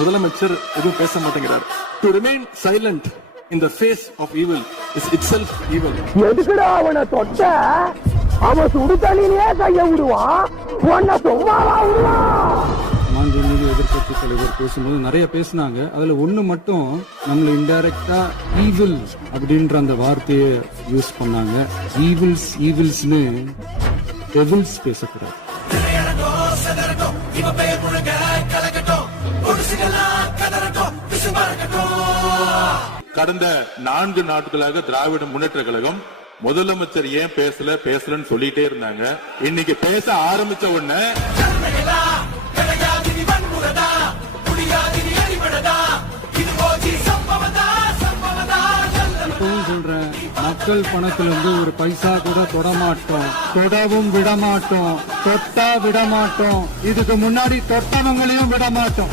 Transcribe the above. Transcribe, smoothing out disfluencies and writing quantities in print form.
முதலமைச்சர் எதுவும் பேச மாட்டேங்கிறார். To remain silent in the face of evil is itself evil. எதுக்குடா அவனை தொட்ட? அவன் சுடு தண்ணியிலே கைய விடுவான், உன்னை சும்மாவா விடுவான்? மாண்புமிகு எதிர்கட்சி தலைவர் பேசும்போது நிறைய பேசினாங்க. அதுல ஒண்ணு மட்டும் நம்மள இன்டைரக்டா ஈவில் அப்படின்ற அந்த வார்த்தையை யூஸ் பண்ணாங்க. ஈவில்ஸ்னு டெவில்ஸ் பேசக்கூடாது. கடந்த 4 நாட்களாக திராவிட முன்னேற்ற கழகம் முதலமைச்சர் ஏன் பேசலன்னு சொல்லிட்டே இருந்தாங்க. இன்னைக்கு பேச ஆரம்பிச்ச உடனே சொல்றேன், மக்கள் பணத்துல இருந்து ஒரு பைசா கூட தொடமாட்டோம், தொடவும் விடமாட்டோம், தொட்டா விடமாட்டோம், இதுக்கு முன்னாடி தொட்டவங்களையும் விடமாட்டோம்.